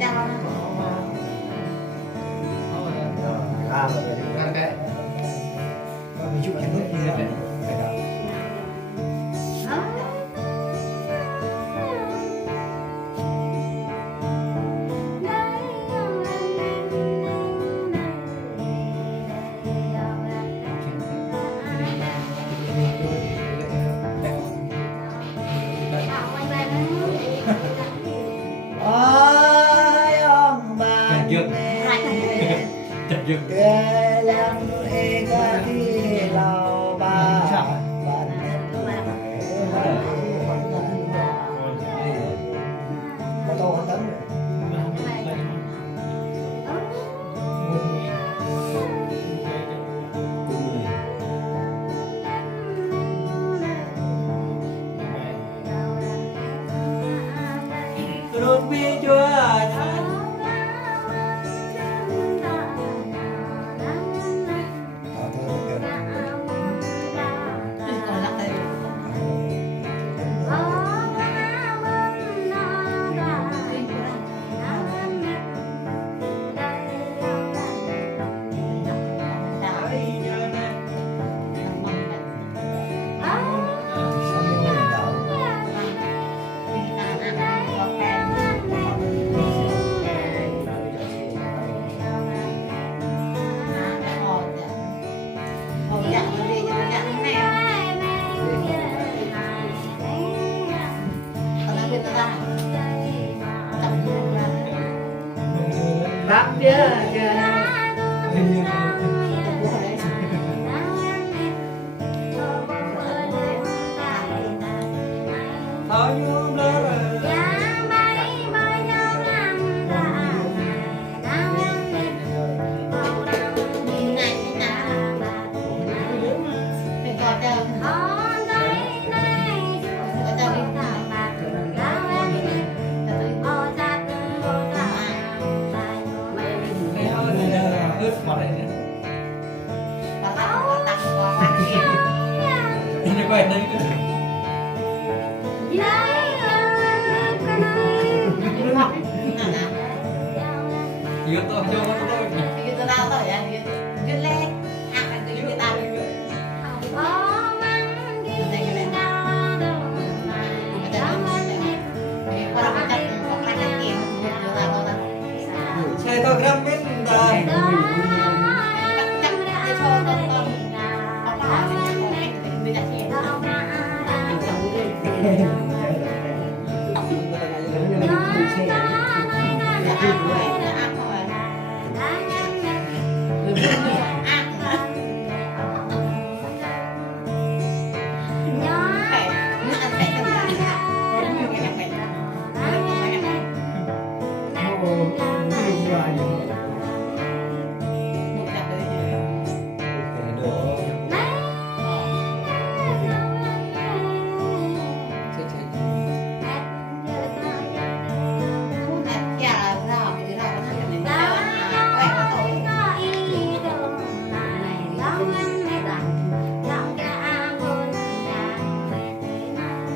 Chào nó. cái ví dụ cái nước như thế ôi ông bà Trần Dương kê lắm ê ca đi lao ba bạn có tô hơn tấn luôn bi chúa bác kia bao nhiêu đó ướt mặt này nữa nó quay đây yếu tố cho nó thôi xe tao gram biết rồi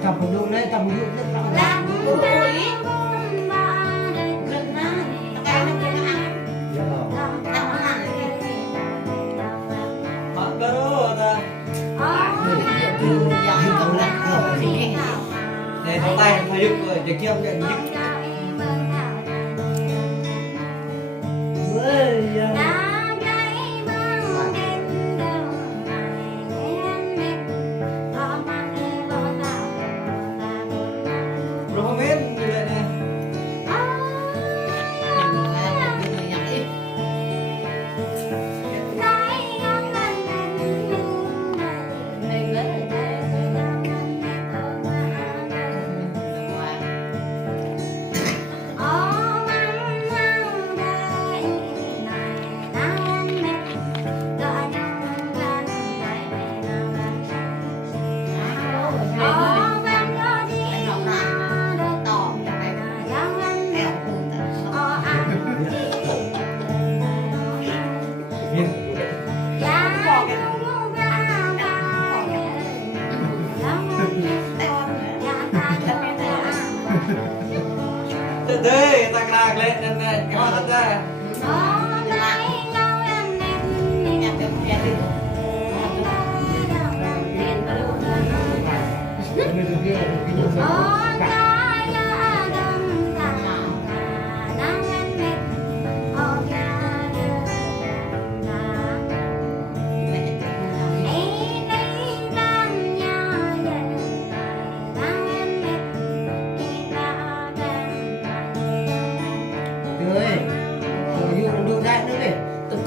cầm một đôi đấy cầm một đôi rất rõ mặt đó ta này thằng tay phải giúp rồi để kia nhận giúp Romen như vậy nè đây ta càng lên nên này có hết ra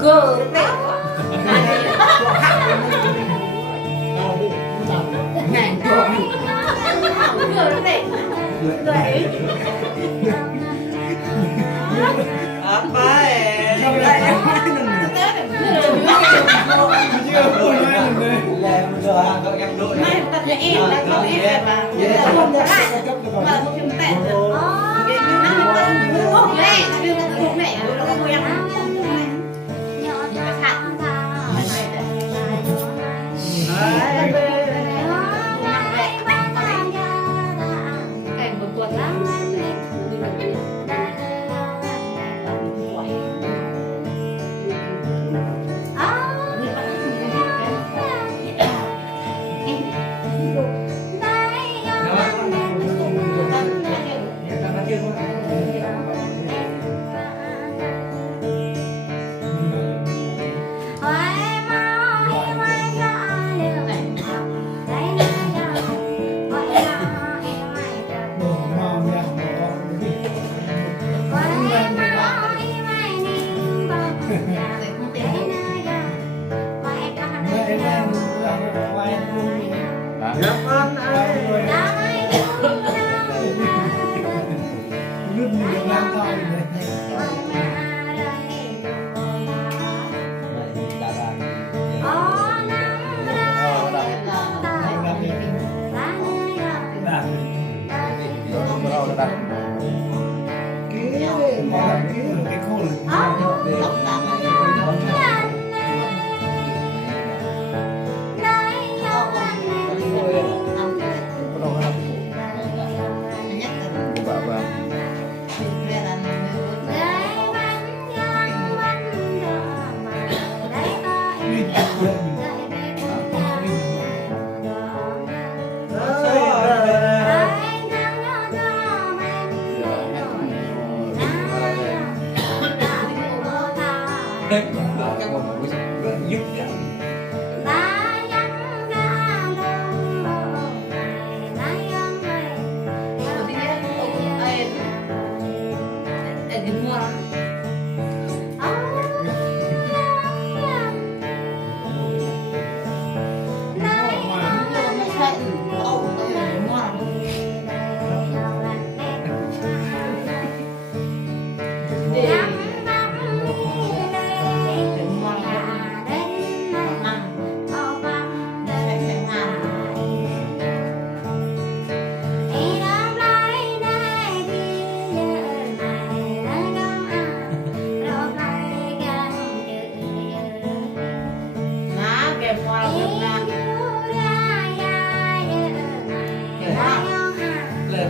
cơ đấy nàng trộm cơ đấy đấy apa này tập cho em đã có em mà không được mà không chịu tẹt được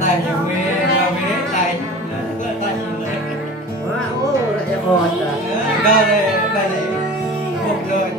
lại nhiều người là mới lại lại đây đây một rồi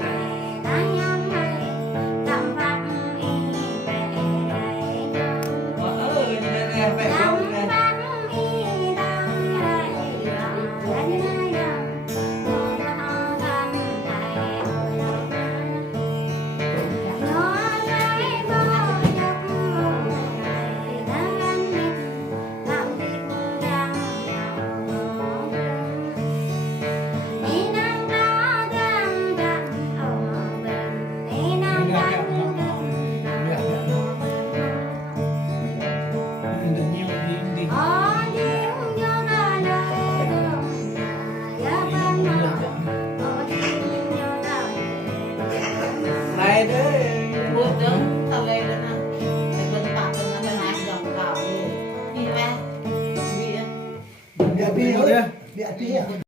này đấy buồn đứng thằng này là để bên bạn bên bên này dòng đảo đi về Dia pi, dia pi.